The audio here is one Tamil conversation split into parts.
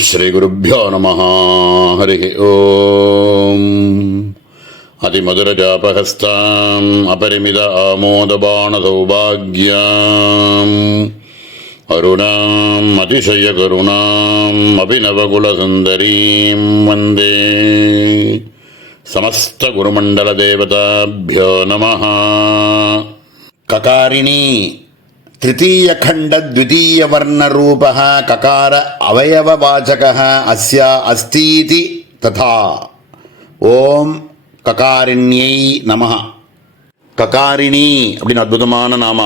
श्रीगुरुभ्यो नमः। हरिः ओम्। अतिमधुरजापहस्ताम् अपरिमित आमोदबाणसौभाग्याम् अरुणाम् अतिशयकरुणाम् अभिनवकुलसुन्दरीम् वन्दे समस्तगुरुमण्डलदेवताभ्यो नमः। ककारिणी तृतीय खंड द्वितीय वर्ण रूपः ककार अवयववाचकः अस्या अस्तीति तथा। ஓம் ககாரிண்யை நமஹ. ககாரிணி அப்படின்னு அற்புதமான நாம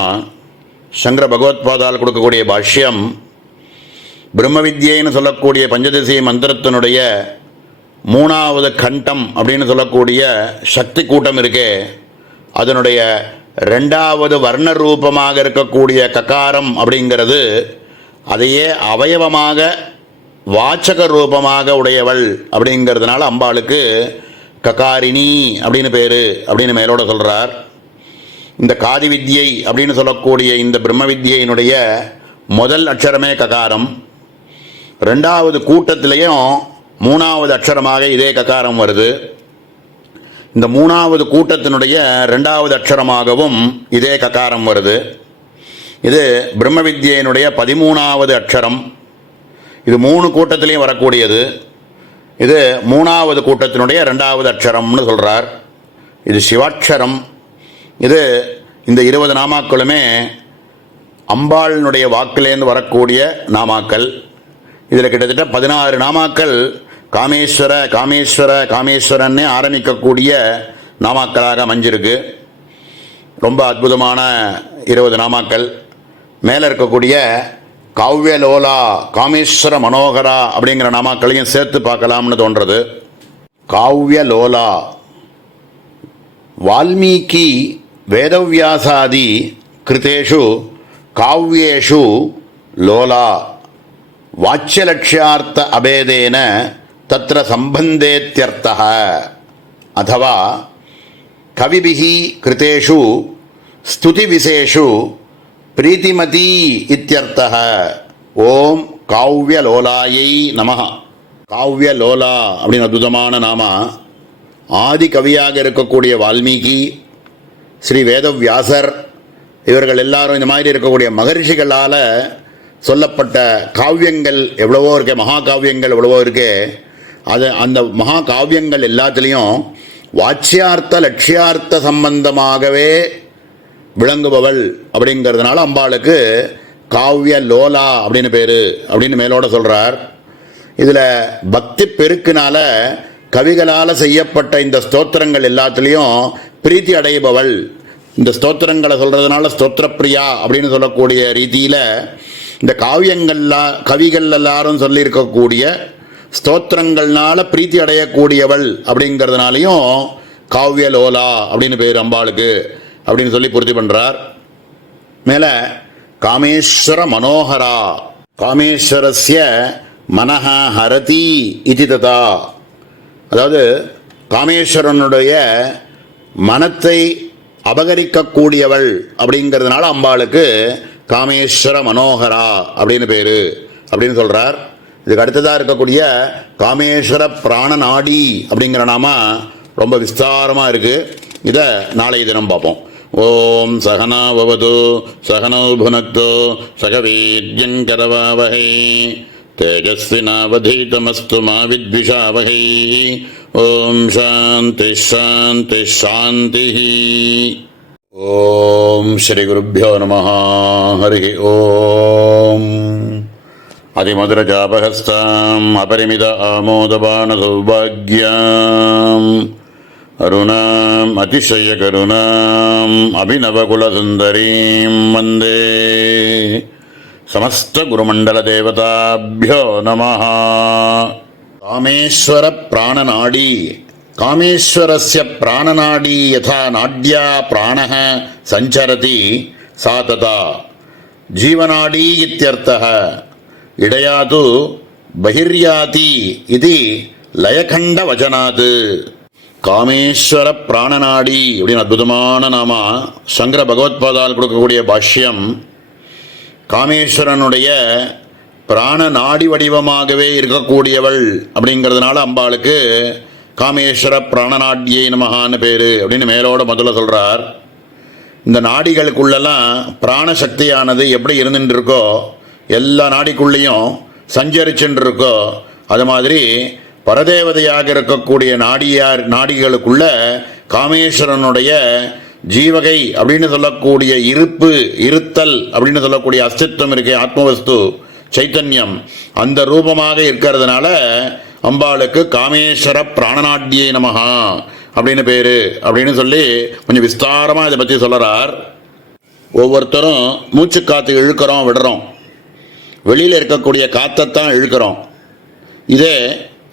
சங்கர பகவத்பாதால் கொடுக்கக்கூடிய பாஷ்யம் பிரம்ம வித்யைன்னு சொல்லக்கூடிய பஞ்சதசி மந்திரத்தினுடைய மூணாவது கண்டம் அப்படின்னு சொல்லக்கூடிய சக்தி கூட்டம் இருக்கே, அதனுடைய ரெண்டாவது வர்ண ரூபமாக இருக்கக்கூடிய ககாரம் அப்படிங்கிறது அதையே அவயவமாக வாச்சக ரூபமாக உடையவள் அப்படிங்கிறதுனால அம்பாளுக்கு ககாரிணி அப்படின்னு பேர் அப்படின்னு மேலோட சொல்கிறார். இந்த காதி வித்யை அப்படின்னு சொல்லக்கூடிய இந்த பிரம்ம வித்யினுடைய முதல் அக்ஷரமே ககாரம், ரெண்டாவது கூட்டத்திலையும் மூணாவது அக்ஷரமாக இதே ககாரம் வருது. இந்த மூணாவது கூட்டத்தினுடைய ரெண்டாவது அக்ஷரமாகவும் இதே ககாரம் வருது. இது பிரம்ம வித்யினுடைய 13வது அக்ஷரம். இது மூணு கூட்டத்திலையும் வரக்கூடியது. இது மூணாவது கூட்டத்தினுடைய ரெண்டாவது அக்ஷரம்னு சொல்கிறார். இது சிவாட்சரம். இது இந்த 20 நாமாக்களுமே அம்பாளினுடைய வாக்கிலேருந்து வரக்கூடிய நாமாக்கள். இதில் கிட்டத்தட்ட 16 நாமாக்கள் காமேஸ்வர காமேஸ்வர காமேஸ்வரன்னே ஆரம்பிக்கக்கூடிய நாமாக்களாக அமைஞ்சிருக்கு. ரொம்ப அற்புதமான 20 நாமாக்கள். மேலே இருக்கக்கூடிய காவ்யலோலா காமேஸ்வர மனோகரா அப்படிங்கிற நாமாக்களையும் சேர்த்து பார்க்கலாம்னு தோன்றது. காவ்யலோலா வால்மீகி வேதவியாசாதி கிருதேஷு காவ்யேஷு லோலா வாச்சியலட்சியார்த்த அபேதேன தத்ர சம்பந்தேத்யர்த்தः அதவா கவிபிஹி கிருதேஷு ஸ்துதி விசேஷு பிரீதிமதி இத்யர்த்தः. ஓம் காவ்யலோலாயை நமஹ. காவ்யலோலா அப்படின்னு அற்புதமான நாம ஆதி கவியாக இருக்கக்கூடிய வால்மீகி, ஸ்ரீ வேதவியாசர் இவர்கள் எல்லாரும் இந்த மாதிரி இருக்கக்கூடிய மகர்ஷிகளால் சொல்லப்பட்ட காவியங்கள் எவ்வளவோ இருக்கு, மகா காவியங்கள் எவ்வளவோ இருக்கு. அது அந்த மகா காவியங்கள் எல்லாத்துலேயும் வாச்சியார்த்த லட்சியார்த்த சம்பந்தமாகவே விளங்குபவள் அப்படிங்கிறதுனால அம்பாளுக்கு காவ்ய லோலா அப்படின்னு பேர் அப்படின்னு மேலோட சொல்கிறார். இதில் பக்தி பெருக்கினால கவிகளால் செய்யப்பட்ட இந்த ஸ்தோத்திரங்கள் எல்லாத்துலேயும் பிரீத்தி அடைபவள். இந்த ஸ்தோத்திரங்களை சொல்கிறதுனால ஸ்தோத்திரப்பிரியா அப்படின்னு சொல்லக்கூடிய ரீதியில் இந்த கவிகள் எல்லாரும் சொல்லியிருக்கக்கூடிய ஸ்தோத்திரங்கள்னால பிரீத்தி அடையக்கூடியவள் அப்படிங்கிறதுனாலையும் காவ்யலோலா அப்படின்னு பேர் அம்பாளுக்கு அப்படின்னு சொல்லி பூர்த்தி பண்ணுறார். மேலே காமேஸ்வர மனோகரா காமேஸ்வரஸ்ய மனஹ ஹரதி இதி ததா. அதாவது காமேஸ்வரனுடைய மனத்தை அபகரிக்கக்கூடியவள் அப்படிங்கிறதுனால அம்பாளுக்கு காமேஸ்வர மனோகரா அப்படின்னு பேர் அப்படின்னு சொல்கிறார். இதுக்கு அடுத்ததாக இருக்கக்கூடிய காமேஸ்வர பிராணநாடி அப்படிங்கிற நாம ரொம்ப விஸ்தாரமாக இருக்குது. இதை நாளைய தினம் பார்ப்போம். ஓம் சகனா பவது சகனோ புனக்தோ சகவீர்யங்கரவாவஹை தேஜஸ்வினாவதீதமஸ்து மா வித்விஷாவஹை. ஓம் சாந்தி சாந்தி சாந்தி. ஓம் ஸ்ரீ குருभ्यो நமः. ஹரி ஓம். அதிமதுரஜாபஹஸ்தாம் அபரிமித ஆமோதபாணசௌபாக்யாம் அருணாம் அதிசயகருணாம் அபிநவகுலசுந்தரீம் வந்தே சமஸ்தகுருமண்டலதேவதாभ्यो நமः. காமேஸ்வர பிராணநாடி காமேஸ்வரஸ்ய பிராணநாடி யதா நாட்யா பிராணः சஞ்சரதி சா ததா ஜீவநாடி இத்யர்த்தः. இடையாது பகிர்யாதி இது லயகண்ட வச்சனாது. காமேஸ்வர பிராணநாடி அப்படின்னு அற்புதமான நாம சங்கர பகவத்பாதால் கொடுக்கக்கூடிய பாஷ்யம் காமேஸ்வரனுடைய பிராண நாடி வடிவமாகவே இருக்கக்கூடியவள் அப்படிங்கிறதுனால அம்பாளுக்கு காமேஸ்வர பிராணநாட்யை நமகான்னு பேர் அப்படின்னு மேலோட முதல்ல சொல்கிறார். இந்த நாடிகளுக்குள்ளெல்லாம் பிராணசக்தியானது எப்படி இருந்துட்டு இருக்கோ, எல்லா நாடிக்குள்ளேயும் சஞ்சரிச்சுட்டு இருக்கோ, அது மாதிரி பரதேவதையாக இருக்கக்கூடிய நாடிகளுக்குள்ள காமேஸ்வரனுடைய ஜீவகை அப்படின்னு சொல்லக்கூடிய இருத்தல் அப்படின்னு சொல்லக்கூடிய அஸ்தித்வம் இருக்கே, ஆத்மவஸ்து சைத்தன்யம், அந்த ரூபமாக இருக்கிறதுனால அம்பாளுக்கு காமேஸ்வர பிராணநாட்யை நமஹா அப்படின்னு பேர் அப்படின்னு சொல்லி கொஞ்சம் விஸ்தாரமாக இதை பற்றி சொல்கிறார். ஒவ்வொருத்தரும் மூச்சு காற்று இழுக்கிறோம் விடுறோம், வெளியில் இருக்கக்கூடிய காற்றைத்தான் இழுக்கிறோம். இதே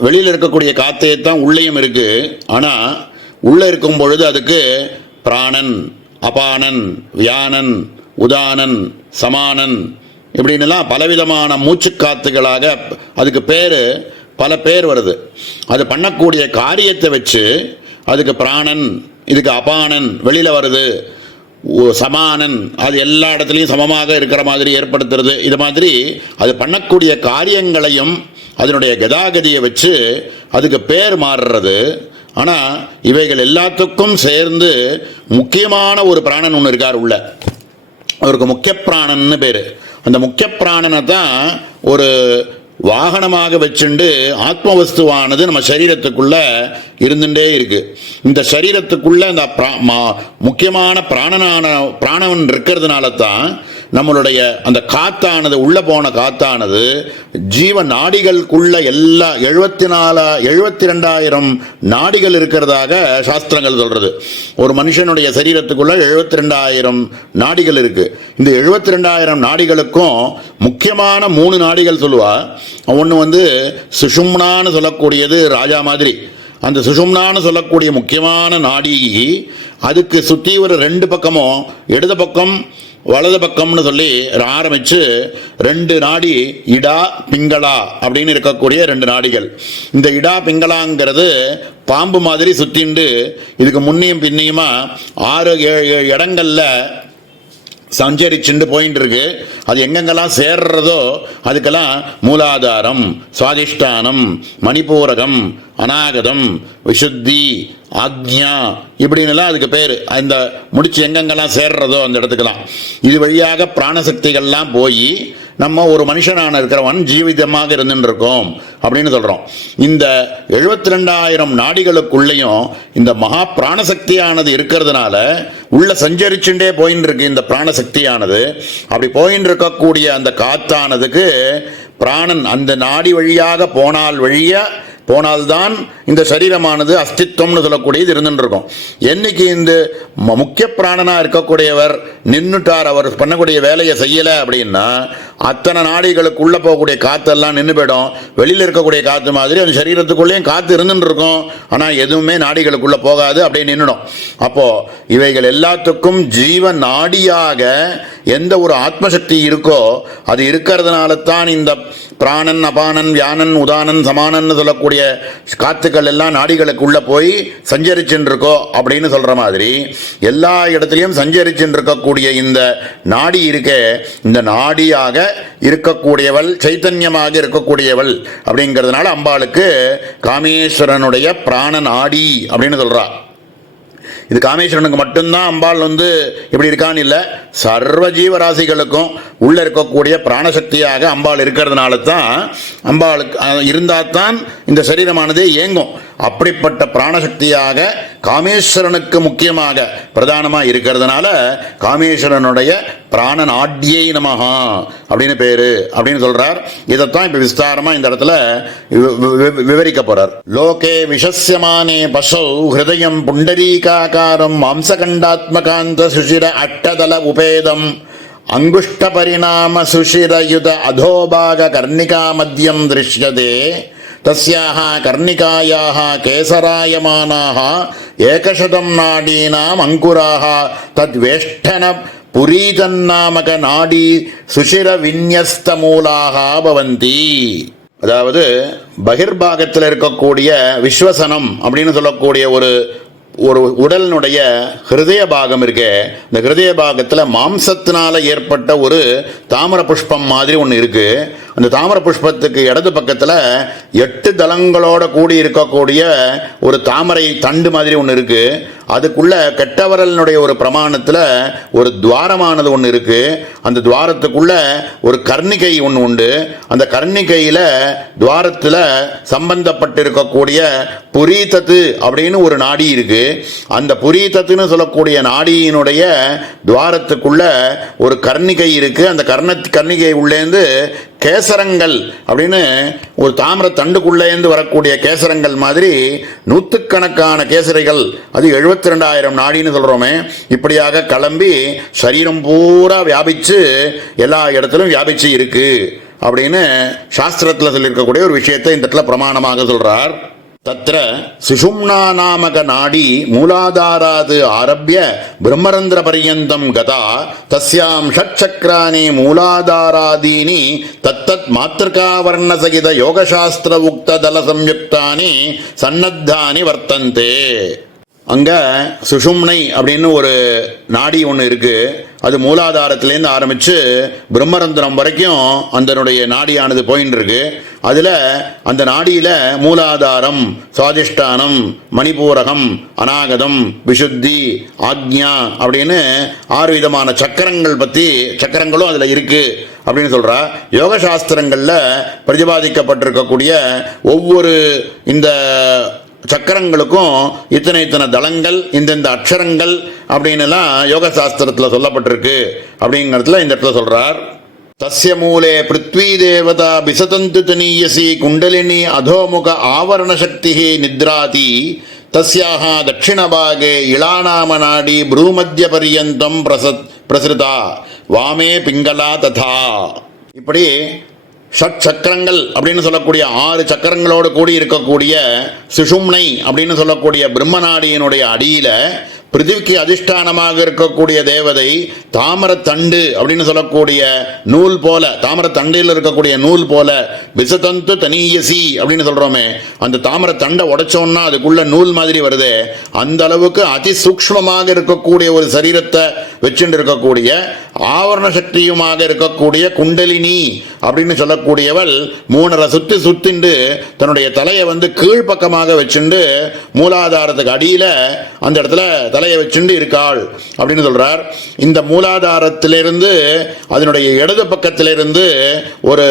வெளியில் இருக்கக்கூடிய காற்றையத்தான் உள்ளேயும் இருக்குது. ஆனால் உள்ளே இருக்கும் பொழுது அதுக்கு பிராணன், அபானன், வியானன், உதானன், சமானன் இப்படின்னுலாம் பலவிதமான மூச்சு காத்துகளாக அதுக்கு பல பேர் வருது. அது பண்ணக்கூடிய காரியத்தை வச்சு அதுக்கு பிராணன், இதுக்கு அபானன் வெளியில் வருது, சமானன் அது எல்லா இடத்துலையும் சமமாக இருக்கிற மாதிரி ஏற்படுத்துறது. இது மாதிரி அது பண்ணக்கூடிய காரியங்களையும் அதனுடைய கதாகதியை வச்சு அதுக்கு பேர் மாறுறது. ஆனால் இவைகள் எல்லாத்துக்கும் சேர்ந்து முக்கியமான ஒரு பிராணன் ஒன்று இருக்கார் உள்ள, அவருக்கு முக்கிய பிராணன்னு பேர். அந்த முக்கிய பிராணனை தான் ஒரு வாகனமாக வச்சுண்டு ஆத்மவஸ்துவானது நம்ம சரீரத்துக்குள்ள இருந்துட்டே இருக்கு. இந்த சரீரத்துக்குள்ள இந்த முக்கியமான பிராணவன் இருக்கிறதுனால தான் நம்மளுடைய அந்த காத்தானது உள்ள போன காத்தானது ஜீவ நாடிகளுக்குள்ள எல்லா 72,000 நாடிகள் இருக்கிறதாக சாஸ்திரங்கள் சொல்றது. ஒரு மனுஷனுடைய சரீரத்துக்குள்ள 72,000 நாடிகள் இருக்கு. இந்த 72,000 நாடிகளுக்கும் முக்கியமான 3 நாடிகள் சொல்லுவா. ஒன்று சுஷும்னான்னு சொல்லக்கூடியது ராஜா மாதிரி. அந்த சுஷும்னான்னு சொல்லக்கூடிய முக்கியமான நாடி, அதுக்கு சுற்றி ஒரு 2 பக்கமும் இடது பக்கம் வலது பக்கம்னு சொல்லி ஆரம்பித்து 2 நாடி இடா பிங்களா அப்படின்னு இருக்கக்கூடிய 2 நாடிகள். இந்த இடா பிங்களாங்கிறது பாம்பு மாதிரி சுத்திண்டு இதுக்கு முன்னையும் பின்னையுமா 6-7 இடங்கள்ல சஞ்சரிச்சுண்டு போயிட்டு இருக்கு. அது எங்கெங்கெல்லாம் சேர்றதோ அதுக்கெல்லாம் மூலாதாரம், சுவாதிஷ்டானம், மணிப்பூரகம், அநாகதம், விசுத்தி, ஆக்ஞா இப்படின்னுலாம் அதுக்கு பேர். அந்த முடிச்சு எங்கெங்கெல்லாம் சேர்றதோ அந்த இடத்துக்கெல்லாம் இது வழியாக பிராணசக்திகள்லாம் போய் நம்ம ஒரு மனுஷனான இருக்கிறவன் ஜீவிதமாக இருந்துட்டு இருக்கோம் அப்படின்னு சொல்கிறோம். இந்த 72,000 நாடிகளுக்குள்ளேயும் இந்த மகா பிராணசக்தியானது இருக்கிறதுனால உள்ள சஞ்சரிச்சுட்டே போயின்னு இருக்கு. இந்த பிராணசக்தியானது அப்படி போயின்னு இருக்கக்கூடிய அந்த காத்தானதுக்கு பிராணன் அந்த நாடி வழியாக போனால்தான் இந்த சரீரமானது அஸ்தித்வம்னு சொல்லக்கூடியது இருந்துட்டு இருக்கும். என்னைக்கு இந்த முக்கிய பிராணனா இருக்கக்கூடியவர் நின்றுட்டார், அவர் பண்ணக்கூடிய வேலையை செய்யலை அப்படின்னா அத்தனை நாடிகளுக்குள்ள போகக்கூடிய காத்தெல்லாம் நின்று போயிடும். வெளியில் இருக்கக்கூடிய காற்று மாதிரி அந்த சரீரத்துக்குள்ளேயும் காற்று இருந்துட்டு இருக்கும். ஆனால் எதுவுமே நாடிகளுக்குள்ள போகாது, அப்படியே நின்றுடும். அப்போ இவைகள் எல்லாத்துக்கும் ஜீவ நாடியாக எந்த ஒரு ஆத்மசக்தி இருக்கோ அது இருக்கிறதுனால தான் இந்த பிராணன், அபானன், வியானன், உதானன், சமானன்னு சொல்லக்கூடிய காத்துக்கள் எல்லாம் நாடிகளுக்குள்ள போய் சஞ்சரிச்சுட்டு இருக்கோ அப்படின்னு சொல்ற மாதிரி எல்லா இடத்துலையும் சஞ்சரிச்சுட்டு இருக்கக்கூடிய இந்த நாடி இருக்கே, இந்த நாடியாக இருக்கக்கூடியவள், சைத்தன்யமாக இருக்கக்கூடியவள் அப்படிங்கிறதுனால அம்பாளுக்கு காமேஸ்வரனுடைய பிராண நாடி அப்படின்னு சொல்றா. இது காமேஸ்வரனுக்கு மட்டும்தான் அம்பாள் எப்படி இருக்கான்னு இல்லை, சர்வ ஜீவராசிகளுக்கும் உள்ள இருக்கக்கூடிய பிராணசக்தியாக அம்பாள் இருக்கிறதுனால தான் அம்பாளுக்கு இருந்தால் தான் இந்த சரீரமானதே இயங்கும். அப்படிப்பட்ட பிராணசக்தியாக காமேஸ்வரனுக்கு முக்கியமாக பிரதானமாக இருக்கிறதுனால காமேஸ்வரனுடைய பிராணநாட்யை நமஹா அப்படின்னு பேரு அப்படின்னு சொல்றார். இதைத்தான் இப்ப விஸ்தாரமா இந்த இடத்துல விவரிக்க போறார். லோகே விஷஸ்யமானே பசௌ ஹிருதயம் புண்டரீகாகாரம் மாம்சகண்டாத்மகாந்த சுஷிர அட்டதல உபேதம் அங்குஷ்ட பரிணாம சுஷிரயுத அதோபாக கர்ணிகா மத்தியம் திருஷ்யதே தஸ்யாஹ கர்ணிகாயாஹ கேசராயமானாஹ ஏகசதம் நாடீனாம் அங்குராஹ தத்வேஷ்டன புரீதன்னாமக நாடி சுஷிர விந்யஸ்த மூலாக பவந்தி. அதாவது பகிர்பாகத்தில் இருக்கக்கூடிய விஸ்வசனம் அப்படின்னு சொல்லக்கூடிய ஒரு ஒரு உடலினுடைய ஹிருதய பாகம் இருக்கு. இந்த ஹிருதய பாகத்தில் மாம்சத்தினால ஏற்பட்ட ஒரு தாமர புஷ்பம் மாதிரி ஒன்று இருக்கு. அந்த தாமர புஷ்பத்துக்கு இடது பக்கத்தில் 8 தளங்களோட கூடி இருக்கக்கூடிய ஒரு தாமரை தண்டு மாதிரி ஒன்று இருக்கு. அதுக்குள்ள கெட்டவரலினுடைய ஒரு பிரமாணத்தில் ஒரு துவாரமானது ஒன்று இருக்கு. அந்த துவாரத்துக்குள்ள ஒரு கர்ணிகை ஒன்று உண்டு. அந்த கர்ணிகையில் துவாரத்தில் சம்பந்தப்பட்டிருக்கக்கூடிய புரீதத்து அப்படின்னு ஒரு நாடி இருக்கு. அந்த புரீதத்துன்னு சொல்லக்கூடிய நாடியினுடைய துவாரத்துக்குள்ள ஒரு கர்ணிகை இருக்கு. அந்த கர்ணிகை உள்ளேந்து கேசரங்கள் அப்படின்னு ஒரு தாமிர தண்டுக்குள்ளேந்து வரக்கூடிய கேசரங்கள் மாதிரி நூற்றுக்கணக்கான கேசரிகள், அது 72,000 நாடின்னு சொல்றோமே, இப்படியாக கிளம்பி சரீரம் பூரா வியாபிச்சு எல்லா இடத்திலும் வியாபிச்சு இருக்கு அப்படின்னு சாஸ்திரத்தில் சொல்லியிருக்கக்கூடிய ஒரு விஷயத்தை இந்த இடத்துல பிரமாணமாக சொல்றார். தத்ர சுஷும்னா நாமக நாடி மூலாதாராது ஆரம்பிய பிரம்மரந்திர பர்யந்தம் கதா தஸ்யாம் ஷட்சக்ராணி மூலாதாராதீனி தத்தத் மாத்ருகாவர்ண சகித யோகசாஸ்திர உக்த தல சம்யுக்தானி சன்னத்தானி வர்த்தந்தே. அங்க சுஷும்னை அப்படின்னு ஒரு நாடி ஒன்று இருக்கு. அது மூலாதாரத்திலேருந்து ஆரம்பிச்சு பிரம்மரந்திரம் வரைக்கும் அதனுடைய நாடியானது போயின்னு இருக்கு. அதுல அந்த நாடியில மூலாதாரம், சுவாதிஷ்டானம், மணிபூரகம், அநாகதம், விசுத்தி, ஆக்ஞா அப்படின்னு 6 விதமான சக்கரங்களும் அதுல இருக்கு அப்படின்னு சொல்றா. யோக சாஸ்திரங்கள்ல பிரதிபாதிக்கப்பட்டிருக்கக்கூடிய ஒவ்வொரு இந்த சக்கரங்களுக்கும் இத்தனை தளங்கள், இந்த அக்ஷரங்கள் அப்படின்னுலாம் யோக சாஸ்திரத்தில் சொல்லப்பட்டிருக்கு அப்படிங்கிறதுல இந்த இடத்துல சொல்றார். தஸ்ய மூலே பிருத்வி தேவதா பிசதந்து தனீயசி குண்டலினி அதோமுக ஆவரண சக்தி நித்ராதி தஸ்யாக தட்சிணபாகே இளாநாம நாடி ப்ரூமத்திய பர்யந்தம் பிரசுதா வாமே பிங்களா ததா. இப்படி ஷட் சக்கரங்கள் அப்படின்னு சொல்லக்கூடிய 6 சக்கரங்களோடு கூடி இருக்கக்கூடிய சுஷும்னை அப்படின்னு சொல்லக்கூடிய பிரம்மநாடியினுடைய அடியில பிருத்திவிக்கு அதிஷ்டானமாக இருக்கக்கூடிய தேவதை தாமரத்தண்டு அப்படின்னு சொல்லக்கூடிய நூல் போல, தாமரத்தண்டில் இருக்கக்கூடிய நூல் போல விசதந்து தனீயசி அப்படின்னு சொல்றோமே, அந்த தாமரத்தண்டை உடைச்சோம்னா அதுக்குள்ள நூல் மாதிரி வருது. அந்த அளவுக்கு அதிசூக்ஷ்மமாக இருக்கக்கூடிய ஒரு சரீரத்தை வச்சுட்டு இருக்கக்கூடிய ஆவரண சக்தியுமாக இருக்கக்கூடிய குண்டலினி அப்படின்னு சொல்லக்கூடியவள் 3 சுத்திண்டு தன்னுடைய தலையை கீழ்ப்பக்கமாக வச்சுண்டு மூலாதாரத்துக்கு அடியில அந்த இடத்துல தலையை வச்சுண்டு இருக்காள் அப்படின்னு சொல்றார். இந்த மூலாதாரத்திலிருந்து அதனுடைய இடது பக்கத்திலிருந்து ஒரு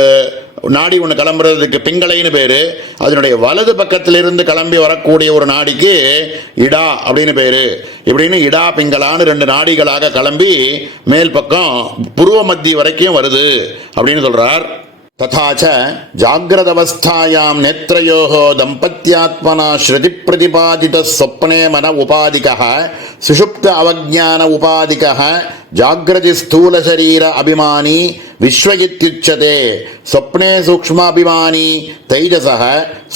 நாடி ஒன்று கிளம்புறதுக்கு பிங்களைன்னு பேரு. அதனுடைய வலது பக்கத்திலிருந்து கிளம்பி வரக்கூடிய ஒரு நாடிக்கு இடா அப்படின்னு பேரு. இப்படின்னு இடா பிங்களான்னு 2 நாடிகளாக கிளம்பி மேல் பக்கம் புருவ மத்திய வரைக்கும் வருது அப்படின்னு சொல்றார். ததாச்ச ஜாகிரதவஸ்தாயாம் நேத்ரயோஹ தம்பத்யாத்மனா ஸ்ருதி பிரதிபாதித சொப்னே மன உபாதிகः சுஷுப்த அவஜ்ஞான உபாதிகः ஜாகிரதி ஸ்தூல சரீர அபிமானி விஸ்வயித்யுச்சதே சொப்னே சூக்ஷ்ம அபிமானி தைஜசः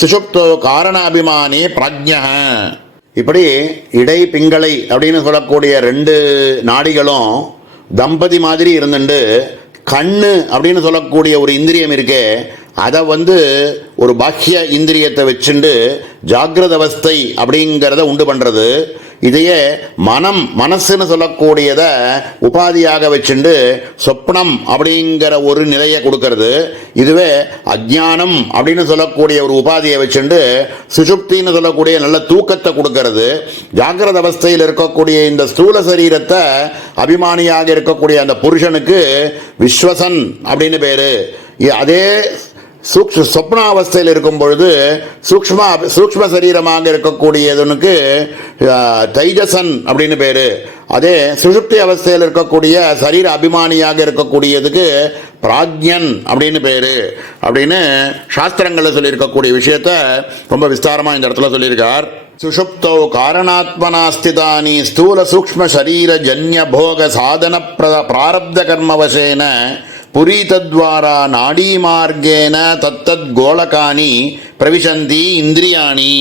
சுஷுப்தோ காரண அபிமானி பிரஜ்ஞः. இப்படி இடை பிங்களை அப்படின்னு சொல்லக்கூடிய 2 நாடிகளும் தம்பதி மாதிரி இருந்துட்டு கண்ணு அப்படின்னு சொல்லக்கூடிய ஒரு இந்திரியம் இருக்கே, அதை ஒரு பாக்கிய இந்திரியத்தை வச்சுண்டு ஜாகிரத அவஸ்தை அப்படிங்கிறத உண்டு பண்றது. இதையே மனசுன்னு சொல்லக்கூடியத உபாதியாக வச்சுண்டு சொப்னம் அப்படிங்கிற ஒரு நிலையை கொடுக்கறது. இதுவே அஜ்ஞானம் அப்படின்னு சொல்லக்கூடிய ஒரு உபாதியை வச்சுண்டு சுஷுப்தின்னு சொல்லக்கூடிய நல்ல தூக்கத்தை கொடுக்கறது. ஜாகிரத அவஸ்தையில் இருக்கக்கூடிய இந்த ஸ்தூல சரீரத்தை அபிமானியாக இருக்கக்கூடிய அந்த புருஷனுக்கு விஸ்வசன் அப்படின்னு பேரு. அதே சொப்னாவஸ்தையில் இருக்கும் பொழுது சூக்ஷ்ம சரீரமாக இருக்கக்கூடியதுனுக்கு தைஜசன் அப்படின்னு பேரு. அதே சுஷுப்தி அவஸ்தையில் இருக்கக்கூடிய சரீர அபிமானியாக இருக்கக்கூடியதுக்கு பிராஜ்ஞன் அப்படின்னு பேரு அப்படின்னு சாஸ்திரங்களில் சொல்லியிருக்கக்கூடிய விஷயத்த ரொம்ப விஸ்தாரமா இந்த இடத்துல சொல்லியிருக்கார். சுஷுப்தோ காரணாத்மனா ஸ்திதானி ஸ்தூல சூக்ஷ்ம சரீர ஜன்ய போக சாதன பிராரப்த கர்மவசேன புரீதத்வாரா நாடி மார்க்கேன தத்தத் கோலகானி பிரவிசந்தி இந்திரியாணி.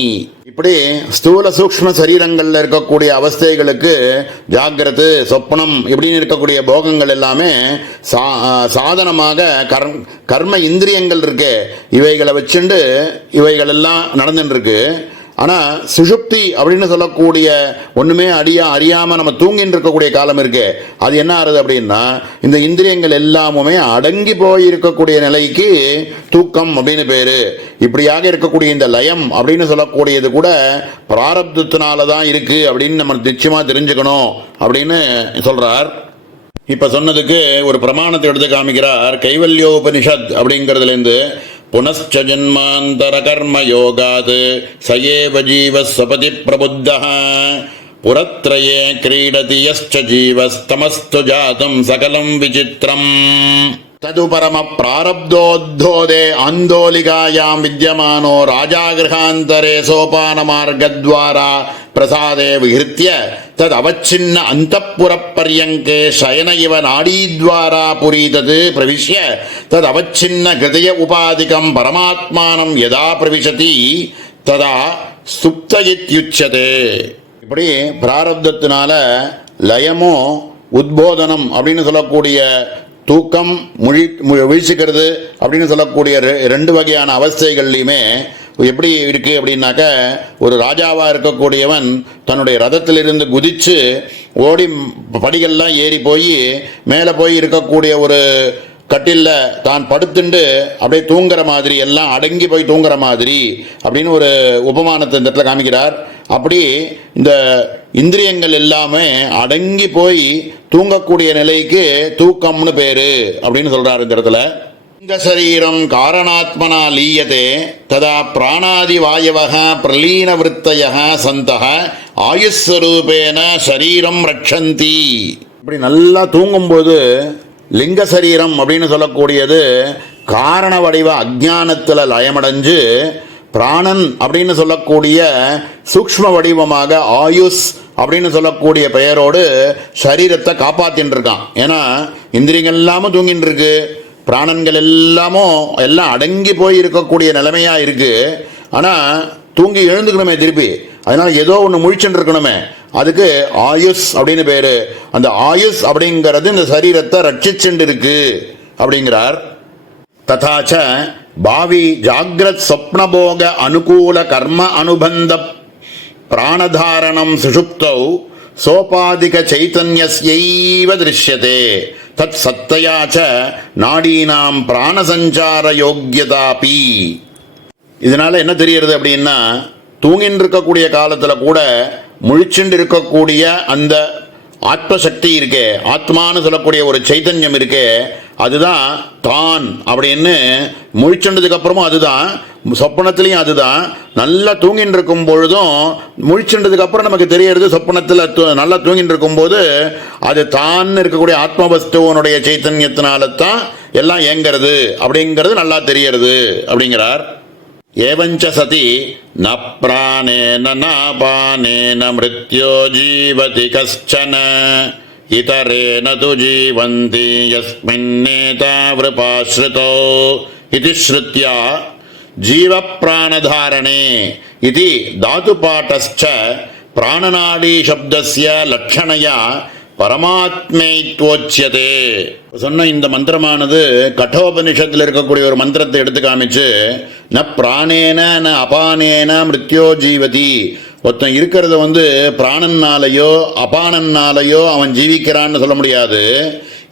இப்படி ஸ்தூல சூக்ஷ்ம சரீரங்கள்ல இருக்கக்கூடிய அவஸ்தைகளுக்கு ஜாகிரது சொப்னம் இப்படின்னு இருக்கக்கூடிய போகங்கள் எல்லாமே சாதனமாக கர்ம இந்திரியங்கள் இருக்கு. இவைகளை வச்சுண்டு இவைகள் எல்லாம் நடந்துட்டு இருக்கு. ஆனால் சுஷுப்தி அப்படின்னு சொல்லக்கூடிய ஒன்றுமே அறியாமல் நம்ம தூங்கின்னு இருக்கக்கூடிய காலம் இருக்கு. அது என்ன ஆகுது அப்படின்னா இந்த இந்திரியங்கள் எல்லாமுமே அடங்கி போய் இருக்கக்கூடிய நிலைக்கு தூக்கம் அப்படின்னு பேரு. இப்படியாக இருக்கக்கூடிய இந்த லயம் அப்படின்னு சொல்லக்கூடியது கூட பிராரப்தத்தினால தான் இருக்கு அப்படின்னு நம்ம நிச்சயமா தெரிஞ்சுக்கணும் அப்படின்னு சொல்றார். இப்ப சொன்னதுக்கு ஒரு பிரமாணத்தை எடுத்து காமிக்கிறார். கைவல்யோபனிஷத் அப்படிங்கிறதுலேருந்து புனச்ச ஜன்மாந்தர கர்ம யோகாத் சயேவ ஜீவ ஸ்வபதி பிரபுத்தः புரத்ரயே கிரீடதி யஸ்ச ஜீவஸ்தமஸ்து ஜாதம் சகலம் விசித்ரம் தது பரம பிராரப்தோத்தோதே ஆந்தோலிகாயாம் வித்யமானோ ராஜாகிருஹாந்தரே சோபான மார்கத்வாரா பிரசாதே விஹிருத்ய தத் அவச்சின்ன அந்தப்புர பர்யங்கே சயன இவ நாடீத்வாரா புரீதது பிரவிஷ்ய தத் அவச்சின்ன ஹிருதய உபாதிகம் பரமாத்மானம் யதா பிரவிசதி ததா சுப்த இத்யுச்யதே. இப்படி பிராரப்தத்தினால லயமோ உத்போதனம் அப்படின்னு சொல்லக்கூடிய தூக்கம் வீழ்ச்சிக்கிறது அப்படின்னு சொல்லக்கூடிய ரெண்டு வகையான அவஸ்தைகள்லையுமே எப்படி இருக்கு அப்படின்னாக்க, ஒரு ராஜாவா இருக்கக்கூடியவன் தன்னுடைய ரதத்திலிருந்து குதிச்சு ஓடி படிகள்லாம் ஏறி போய் மேலே போய் இருக்கக்கூடிய ஒரு கட்டில்ல தான் படுத்துண்டு அப்படியே தூங்குற மாதிரி, எல்லாம் அடங்கி போய் தூங்குற மாதிரி அப்படின்னு ஒரு உபமானத்தை இந்த இடத்துல காமிக்கிறார். அப்படி இந்த இந்திரியங்கள் எல்லாமே அடங்கி போய் தூங்கக்கூடிய நிலைக்கு தூக்கம்னு பேரு அப்படின்னு சொல்றாரு இந்த இடத்துல. இந்த சரீரம் காரணாத்மனா லீயதே ததா பிராணாதி வாயவக பிரலீன விருத்தய சந்தக ஆயுஸ்வரூபேன சரீரம் ரட்சந்தி. இப்படி நல்லா தூங்கும்போது லிங்க சரீரம் அப்படின்னு சொல்லக்கூடியது காரண வடிவ அஜானத்தில் லயமடைஞ்சு பிராணன் அப்படின்னு சொல்லக்கூடிய சூக்ஷ்ம வடிவமாக ஆயுஸ் அப்படின்னு சொல்லக்கூடிய பெயரோடு சரீரத்தை காப்பாத்தின்னு இருக்கான். ஏன்னா இந்திரியங்கள் எல்லாமும் தூங்கின்னு இருக்கு, பிராணன்கள் எல்லாம் அடங்கி போய் இருக்கக்கூடிய நிலைமையா இருக்கு. ஆனால் தூங்கி எழுந்துக்கணுமே திருப்பி, அதனால ஏதோ ஒன்று முழிச்சுட்டு இருக்கணுமே, அதுக்கு ஆயுஸ் அப்படின்னு பேரு. அந்த ஆயுஸ் அப்படிங்கிறது இந்த சரீரத்தை ரட்சிச்சுட்டு இருக்கு அப்படிங்கிறார். ததாச்ச பாவி ஜாகிரத் சொப்னபோக அனுகூல கர்ம அனுபந்த பிராணதாரணம் சுஷுப்தௌ சோபாதிக சைதன்யஸ்யைவ திருஷ்யதே தத் சத்தயாச்ச நாடீனாம் பிராணசஞ்சார யோக்கியதாபி. இதனால என்ன தெரிகிறது அப்படின்னா, தூங்கின்னு இருக்கக்கூடிய காலத்தில் கூட முழிச்சுண்டு இருக்கக்கூடிய அந்த ஆத்மசக்தி இருக்கே, ஆத்மான்னு சொல்லக்கூடிய ஒரு சைத்தன்யம் இருக்கே, அதுதான் தான் அப்படின்னு முழிச்சுண்டதுக்கு அப்புறமும் அதுதான், சொப்பனத்திலையும் அதுதான். நல்லா தூங்கின்னு இருக்கும் பொழுதும் முழிச்சுண்டதுக்கு அப்புறம் நமக்கு தெரியறது, சொப்பனத்தில் நல்லா தூங்கின்னு இருக்கும்போது அது தான் இருக்கக்கூடிய ஆத்மவஸ்துவனுடைய சைத்தன்யத்தினால தான் எல்லாம் இயங்கிறது அப்படிங்கிறது நல்லா தெரியறது அப்படிங்கிறார். ஏவஞ்ச சதி ந பிராணேன நாபானேன மிருத்யோ ஜீவதி கஷ்சன இதரேன து ஜீவந்தி யஸ்மின்னேதா விருபாஸ்ருதோ இதி ஸ்ருத்யா ஜீவ பிராணதாரணே இதி தாதுபாட்டஸ்ச பிராணநாடி சப்தஸ்ய லட்சணையா பரமாத்மைத்வோச்யதே. சொன்ன இந்த மந்திரமானது கட்டோபனிஷத்தில் இருக்கக்கூடிய ஒரு மந்திரத்தை எடுத்து காமிச்சு, ந பிராணேன ந அபானேன மிருத்யோ ஜீவதி. ஒருத்தன் இருக்கிறத பிராணன்னாலேயோ அபானன்னாலேயோ அவன் ஜீவிக்கிறான்னு சொல்ல முடியாது.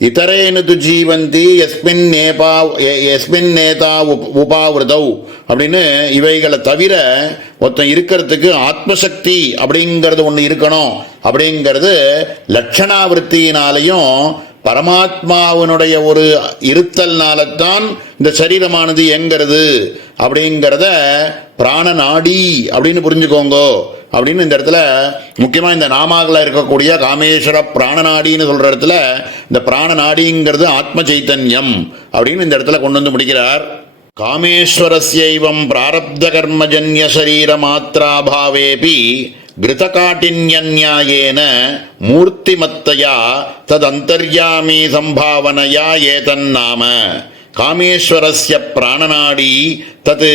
இதரேனு து ஜீவந்தி எஸ்மின் நேதா உபாவிரதௌ அப்படின்னு இவைகளை தவிர ஒருத்தன் இருக்கிறதுக்கு ஆத்மசக்தி அப்படிங்கிறது ஒன்று இருக்கணும். அப்படிங்கிறது லட்சணாவிருத்தியினாலையும் பரமாத்மாவினுடைய ஒரு இருத்தல்னால்தான் இந்த சரீரமானது எங்கிறது அப்படிங்கிறத பிராணநாடி அப்படின்னு புரிஞ்சுக்கோங்கோ அப்படின்னு இந்த இடத்துல முக்கியமாக இந்த நாமாவில் இருக்கக்கூடிய காமேஸ்வர பிராணநாடின்னு சொல்கிற இடத்துல இந்த பிராணநாடிங்கிறது ஆத்ம சைத்தன்யம் அப்படின்னு இந்த இடத்துல கொண்டு வந்து முடிக்கிறார். காமேஸ்வரஸ்யைவம் பிராரப்த கர்மஜன்ய சரீர மாத்ராபாவேபி கிருதகாட்டின்யன்யாயேன மூர்த்திமத்தயா ததந்தர்யாமி சம்பாவனையா ஏதன்னாம காமேஸ்வரஸ்ய பிராணநாடி தத்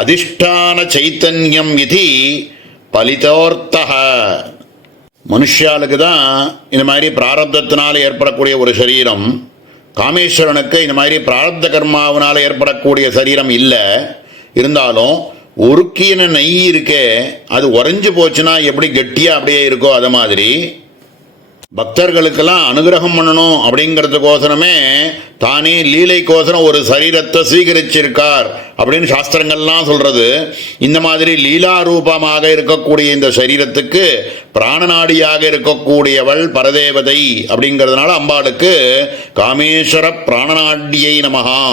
அதிஷ்டான சைத்தன்யம் இது பலிதோர்த்தः. மனுஷாளுக்கு தான் இந்த மாதிரி பிராரப்தத்தினால் ஏற்படக்கூடிய ஒரு சரீரம், காமேஸ்வரனுக்கு இந்த மாதிரி பிராரப்த கர்மாவினால் ஏற்படக்கூடிய சரீரம் இல்லை. இருந்தாலும் உருக்கின நெய் இருக்கே அது உறைஞ்சு போச்சுன்னா எப்படி கெட்டியா அப்படியே இருக்கோ அது மாதிரி பக்தர்களுக்கெல்லாம் அனுகிரகம் பண்ணணும் அப்படிங்கிறதுக்கோசரமே தானே லீலைக்கோசரம் ஒரு சரீரத்தை ஸ்வீகரிச்சிருக்கார் அப்படின்னு சாஸ்திரங்கள்லாம் சொல்றது. இந்த மாதிரி லீலா ரூபமாக இருக்கக்கூடிய இந்த சரீரத்துக்கு பிராணநாடியாக இருக்கக்கூடியவள் பரதேவதை அப்படிங்கிறதுனால அம்பாளுக்கு காமேஸ்வர பிராணநாடியை நமஹா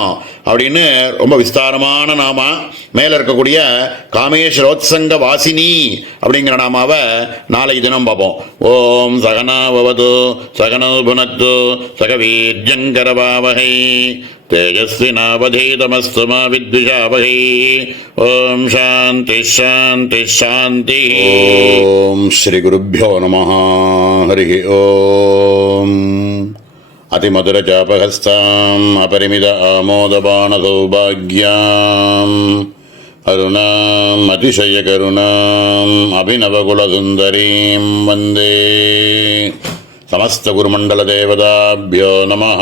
அப்படின்னு ரொம்ப விஸ்தாரமான நாம. மேல இருக்கக்கூடிய காமேஸ்வரோத்சங்க வாசினி அப்படிங்கிற நாமாவை நாளைக்கு தினம் பார்ப்போம். ஓம் சகனாவது சகனோ புனக்து சகவீர்ஜங்கரவாவகை தேஜஸ்வினாவதீதமஸ்து மா வித்விஷாவகை. ஓம் சாந்தி சாந்தி சாந்தி. ஓம் ஸ்ரீ குருभ्यो நமः. ஹரி ஓம். அதிமதுரச்சாபஹஸ்தாம் அபரிமித ஆமோதபான சௌபாக்யாம் அருணாம் அதிசயகருணாம் அபிநவகுலசுந்தரீம் வந்தே. சமஸ்த குருமண்டல தேவதாभ्यो நமः.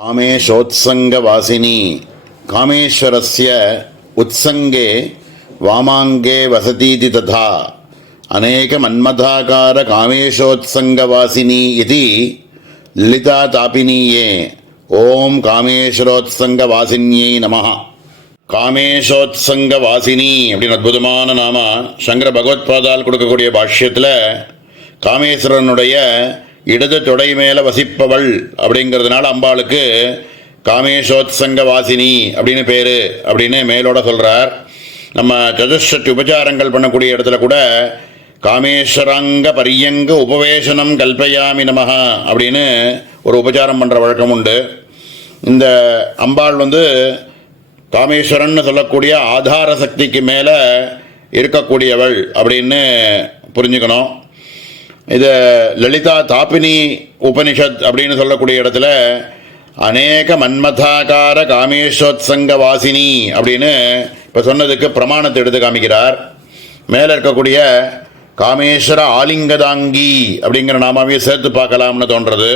காமேஷோத்சங்க வாசினி காமேஸ்வரஸ்ய உத்சங்கே வாமாங்கே வசதீதி ததா அநேக மன்மதாகார காமேஷோத்சங்க வாசினி இதி லலிதா தாபினியே. ஓம் காமேஸ்வரோத்சங்க வாசினியை நமஹ. காமேஷோத்சங்க வாசினி அப்படின்னு அற்புதமான நாம சங்கர பகவத்பாதால் கொடுக்கக்கூடிய பாஷ்யத்தில் காமேஸ்வரனுடைய இடது தொடை மேலே வசிப்பவள் அப்படிங்கிறதுனால அம்பாளுக்கு காமேஷோத்சங்க வாசினி அப்படின்னு பேரு அப்படின்னு மேலோட சொல்றார். நம்ம சதுஷ்டி உபச்சாரங்கள் பண்ணக்கூடிய இடத்துல கூட காமேஸ்வராங்க பரியங்க உபவேசனம் கல்பயாமி நமஹ அப்படின்னு ஒரு உபச்சாரம் பண்ணுற வழக்கம் உண்டு. இந்த அம்பாள் காமேஸ்வரன் சொல்லக்கூடிய ஆதார சக்திக்கு மேலே இருக்கக்கூடியவள் அப்படின்னு புரிஞ்சுக்கணும். இது லலிதா தாபினி உபனிஷத் அப்படின்னு சொல்லக்கூடிய இடத்துல அநேக மன்மதாகார காமேஸ்வத்சங்க வாசினி அப்படின்னு இப்போ சொன்னதுக்கு பிரமாணத்தை எடுத்து காமிக்கிறார். மேலே இருக்கக்கூடிய காமேஸ்வர ஆலிங்கதாங்கி அப்படிங்கிற நாமாவையும் சேர்த்து பார்க்கலாம்னு தோன்றது.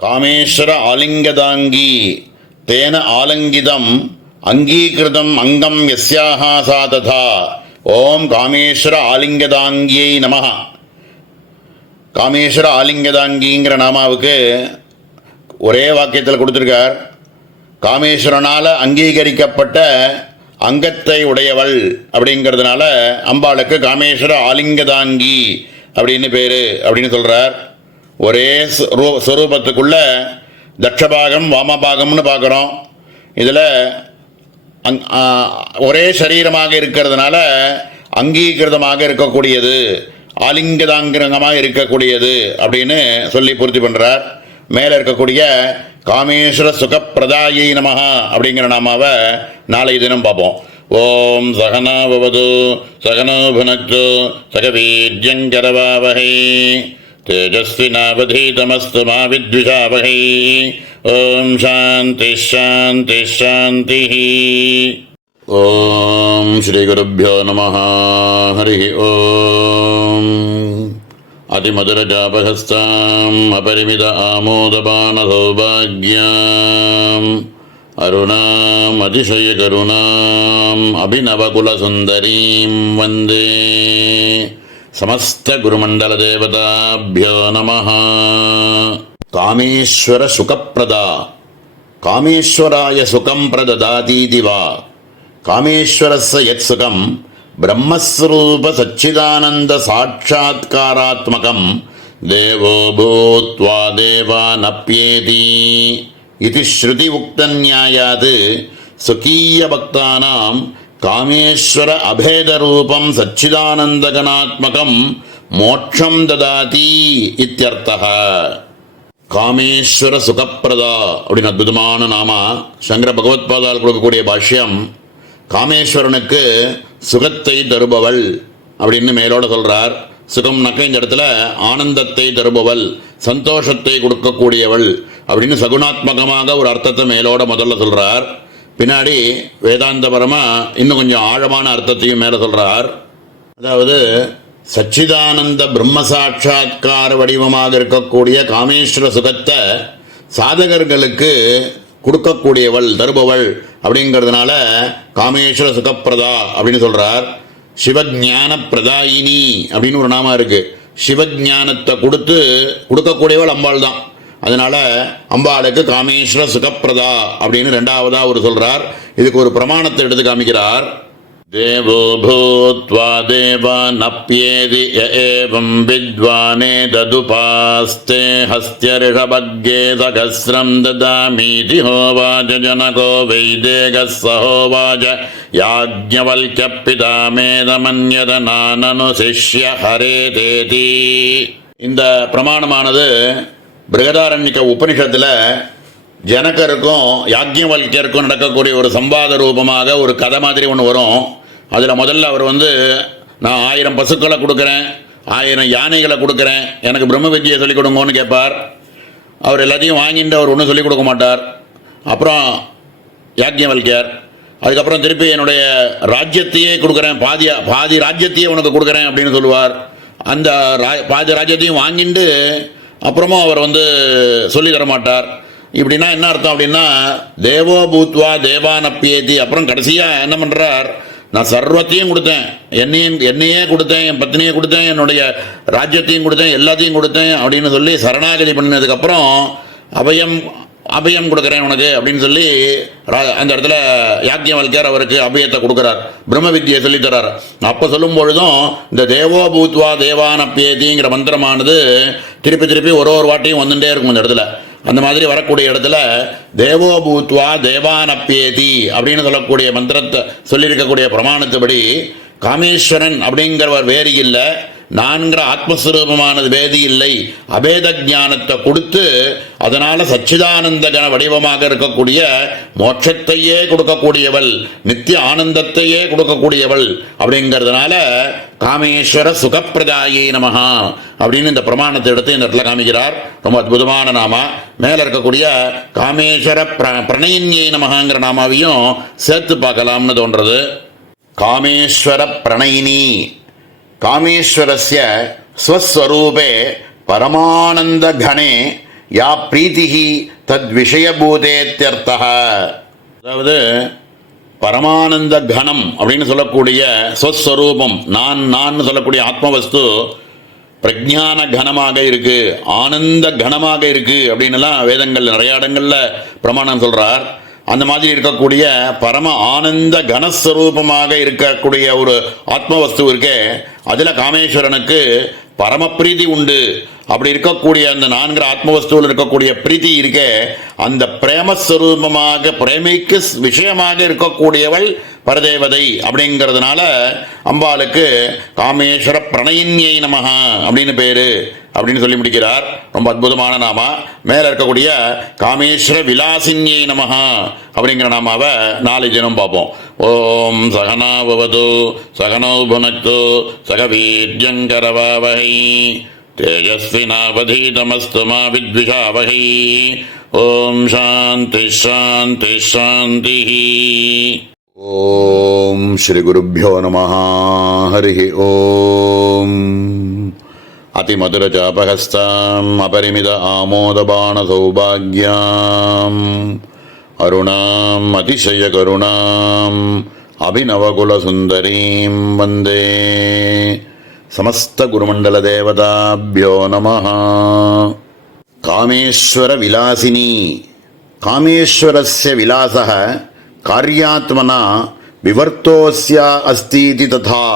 காமேஸ்வர ஆலிங்கதாங்கி தேன ஆலங்கிதம் அங்கீகிருதம் அங்கம் யஸ்யாஹா சா ததா. ஓம் காமேஸ்வர ஆலிங்கதாங்கியை நமஹ. காமேஸ்வர ஆலிங்கதாங்கிங்கிற நாமாவுக்கு ஒரே வாக்கியத்தில் கொடுத்துருக்கார். காமேஸ்வரனால் அங்கீகரிக்கப்பட்ட அங்கத்தை உடையவள் அப்படிங்கிறதுனால அம்பாளுக்கு காமேஸ்வர ஆலிங்கதாங்கி அப்படின்னு பேர் அப்படின்னு சொல்கிறார். ஒரே ஸ்வரூபத்துக்குள்ள தட்சபாகம் வாமபாகம்னு பார்க்குறோம். இதில் ஒரே சரீரமாக இருக்கிறதுனால அங்கீகிருதமாக இருக்கக்கூடியது, ஆலிங்கதாங்கிரங்கமாக இருக்கக்கூடியது அப்படின்னு சொல்லி பூர்த்தி பண்ணுறார். மேலே இருக்கக்கூடிய காமேஸ்வர சுகப்பிரதாயை நமஹ அப்படிங்கிற நாமாவை நாளை தினம் பார்ப்போம். ஓம் சகனா பவது சகனோ புனக்து சகவீர்ஜங்கரவாவகை தேஜஸ்வினாவதீதமஸ்து மா வித்விஷாவகை. ஓம் சாந்தி சாந்தி சாந்தி. ஓம் ஸ்ரீ குருभ्यो நமः. ஹரி ஓம். அதிமதுரச்சாபஹஸ்தாம் அபரிமித ஆமோதபான சௌபாக்யாம் அருணாம் அதிசயகருணாம் அபிநவகுலசுந்தரீம் வந்தே. சமஸ்த குருமண்டல தேவதாभ्यो நமः. காமேஸ்வர சுகப்பிரதா காமேஸ்வராய சுகம் பிரததாதீதி வா. காமேஸ்வரஸ்ய யத் சுகம் பிரம்மஸ்வரூப சச்சிதானந்த சாட்சாத்காராத்மகம் தேவோ பூத்வா தேவானப்யேதி இதி ஸ்ருதி உக்தன்யாயாத் சுகீய பக்தானாம் காமேஸ்வர அபேதரூபம் சச்சிதானந்தகணாத்மகம் மோட்சம் ததாதி இத்யர்த்தः. காமேஸ்வர சுகப்பிரதா அப்படின்னு அற்புதமான நாமா சங்கர பகவத்பாதால் கொடுக்கக்கூடிய பாஷ்யம். காமேஸ்வரனுக்கு சுகத்தை தருபவள் அப்படின்னு மேலோட சொல்றார். சுகம்னாக்க இந்த இடத்துல ஆனந்தத்தை தருபவள், சந்தோஷத்தை கொடுக்கக்கூடியவள் அப்படின்னு சகுணாத்மகமாக ஒரு அர்த்தத்தை மேலோட முதல்ல சொல்றார். பின்னாடி வேதாந்தபரமா இன்னும் கொஞ்சம் ஆழமான அர்த்தத்தையும் மேல சொல்றார். அதாவது சச்சிதானந்த பிரம்ம சாட்சா்கார வடிவமாக இருக்கக்கூடிய காமேஸ்வர சுகத்தை சாதகர்களுக்கு கொடுக்கக்கூடியவள், தருபவள் அப்படிங்கிறதுனால காமேஸ்வர சுகப்பிரதா அப்படின்னு சொல்றார். சிவஞான பிரதாயினி அப்படின்னு ஒரு நாமம் இருக்கு. சிவஞானத்தை கொடுக்கக்கூடியவள் அம்பாள் தான். அதனால அம்பாளுக்கு காமேஸ்வர சுகப்பிரதா அப்படின்னு ரெண்டாவதா அவர் சொல்றார். இதுக்கு ஒரு பிரமாணத்தை எடுத்து காமிக்கிறார். தேவோ பூத்வா தேவானப்யேதி ய ஏவம் வித்வானே ததுபாஸ்தே ஹஸ்த்யரிஷபக்யே சகஸ்ரம் ததாமீதி ஹோவாச ஜனகோ வைதேகஸ் சஹோவாச யாஜ்ஞவல்க்ய பிதாமேதமன்யத நானனு சிஷ்ய ஹரேதேதி. இந்த பிரமாணமானது பிருகதாரண்யக உபனிஷத்துல ஜனகருக்கும் யாஜ்ஞவல்கியருக்கும் நடக்கக்கூடிய ஒரு சம்பாத ரூபமாக ஒரு கதை மாதிரி ஒன்று வரும். அதில் முதல்ல அவர் நான் 1000 பசுக்களை கொடுக்குறேன், 1000 யானைகளை கொடுக்குறேன், எனக்கு பிரம்ம வித்யை சொல்லிக் கொடுங்கன்னு கேட்பார். அவர் எல்லாத்தையும் வாங்கிட்டு அவர் ஒன்றும் சொல்லிக் கொடுக்க மாட்டார். அப்புறம் யாஜ்ஞவல்கியர் அதுக்கப்புறம் திருப்பி என்னுடைய ராஜ்யத்தையே கொடுக்குறேன், பாதி ராஜ்யத்தையே உனக்கு கொடுக்குறேன் அப்படின்னு சொல்லுவார். அந்த பாதி ராஜ்யத்தையும் வாங்கிட்டு அப்புறமும் அவர் சொல்லி தர மாட்டார். இப்படின்னா என்ன அர்த்தம் அப்படின்னா, தேவோ பூத்வா தேவானப்பியேதி. அப்புறம் கடைசியாக என்ன பண்ணுறார், நான் சர்வத்தையும் கொடுத்தேன், என்னையே கொடுத்தேன், என் பத்னியை கொடுத்தேன், என்னுடைய ராஜ்யத்தையும் கொடுத்தேன், எல்லாத்தையும் கொடுத்தேன் அப்படின்னு சொல்லி சரணாகதி பண்ணினதுக்கப்புறம் அபயம் கொடுக்குறேன் உனக்கு அப்படின்னு சொல்லி அந்த இடத்துல யாஜ்ஞவல்கியர் அவருக்கு அபயத்தை கொடுக்குறார், பிரம்ம வித்தியை சொல்லித்தரார். அப்போ சொல்லும் பொழுதும் இந்த தேவோ பூத்வா தேவானப்பியேதிங்கிற மந்திரமானது திருப்பி திருப்பி ஒரு வாட்டியும் வந்துட்டே இருக்கும் இந்த இடத்துல. அந்த மாதிரி வரக்கூடிய இடத்துல தேவோ பூத்வா தேவானப்பியேதி அப்படின்னு சொல்லக்கூடிய மந்திரத்தை சொல்லியிருக்கக்கூடிய பிரமாணத்துப்படி காமேஸ்வரன் அப்படிங்கிறவர் வேறு இல்லை, நான்கிற ஆத்மஸ்வரூபமானது வேதி இல்லை, அபேத ஞானத்தை கொடுத்து அதனால சச்சிதானந்த கன வடிவமாக இருக்கக்கூடிய மோட்சத்தையே கொடுக்கக்கூடியவள், நித்திய ஆனந்தத்தையே கொடுக்கக்கூடியவள் அப்படிங்கிறதுனால காமேஸ்வர சுகப்பிரதாயே நமஹா அப்படின்னு இந்த பிரமாணத்தை எடுத்து இந்த இடத்துல காமிக்கிறார். ரொம்ப அற்புதமான நாமா. மேல இருக்கக்கூடிய காமேஸ்வர பிரணயின்யை நமஹாங்கிற நாமாவையும் சேர்த்து பார்க்கலாம்னு தோன்றது. காமேஸ்வர பிரணயினி காமேஸ்வரஸ்ய ஸ்வஸ்வரூபே பரமானந்த கணே யா பிரீதிஹி தத் விஷயபூதேத்யர்த்தः. அதாவது பரமானந்த கணம் அப்படின்னு சொல்லக்கூடிய ஸ்வஸ்வரூபம், நான் சொல்லக்கூடிய ஆத்மவஸ்து பிரஜான கணமாக இருக்கு, ஆனந்த கணமாக இருக்கு அப்படின்னுலாம் வேதங்கள் நிறைய இடங்கள்ல பிரமாணம் சொல்றார். அந்த மாதிரி இருக்கக்கூடிய பரம ஆனந்த கனஸ்வரூபமாக இருக்கக்கூடிய ஒரு ஆத்மவஸ்து இருக்கே, அதில் காமேஸ்வரனுக்கு பரம பிரீதி உண்டு. அப்படி இருக்கக்கூடிய அந்த 4 ஆத்மவஸ்துவில் இருக்கக்கூடிய பிரீத்தி இருக்கே, அந்த பிரேமஸ்வரூபமாக பிரேமிக்கு விஷயமாக இருக்கக்கூடியவள் பரதேவதை அப்படிங்கிறதுனால அம்பாளுக்கு காமேஸ்வர பிரணயின்யை நமஹா அப்படின்னு பேரு அப்படின்னு சொல்லி முடிக்கிறார். ரொம்ப அற்புதமான நாமா. மேல இருக்கக்கூடிய காமேஸ்வர விலாசின்யை நமஹா அப்படிங்கிற நாமாவை 4 தினம் பார்ப்போம். ஓம் சகனா பவது சகனோ புனக்து சக வீர்யங்கரவாவஹை தேஜஸ்வினாவதீதமஸ்து மா வித்விஷாவஹை. ஓம் சாந்தி சாந்தி சாந்தி. ஓம் ஸ்ரீ குருப்யோ நமஹ. ஹரி ஓம். அதிமதுரசாபஹஸ்தாம் அபரிமித ஆமோதபாண சௌபாக்யாம் அருணாம் அதிசய கருணாம் அபிநவகுலசுந்தரீம் வந்தே. சமஸ்த குருமண்டல தேவதாப்யோ நமஹ. காமேஸ்வர விலாசினி. காமேஸ்வரஸ்ய விலாசः கார்யாத்மனா விவர்த்தோஸ்யா அஸ்தீதி ததா.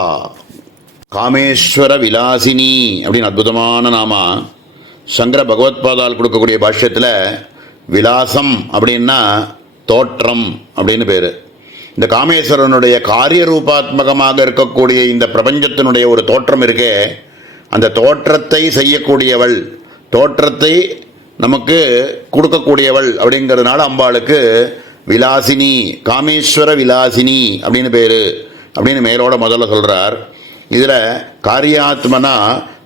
காமேஸ்வர விலாசினி அப்படின்னு அற்புதமான நாமா. சங்கர பகவத்பாதால் கொடுக்கக்கூடிய பாஷ்யத்தில் விலாசம் அப்படின்னா தோற்றம் அப்படின்னு பேர். இந்த காமேஸ்வரனுடைய காரிய ரூபாத்மகமாக இருக்கக்கூடிய இந்த பிரபஞ்சத்தினுடைய ஒரு தோற்றம் இருக்கே, அந்த தோற்றத்தை செய்யக்கூடியவள், தோற்றத்தை நமக்கு கொடுக்கக்கூடியவள் அப்படிங்கிறதுனால அம்பாளுக்கு விலாசினி, காமேஸ்வர விலாசினி அப்படின்னு பேர் அப்படின்னு மேலோட முதல்ல சொல்கிறார். இதில் காரியாத்மனா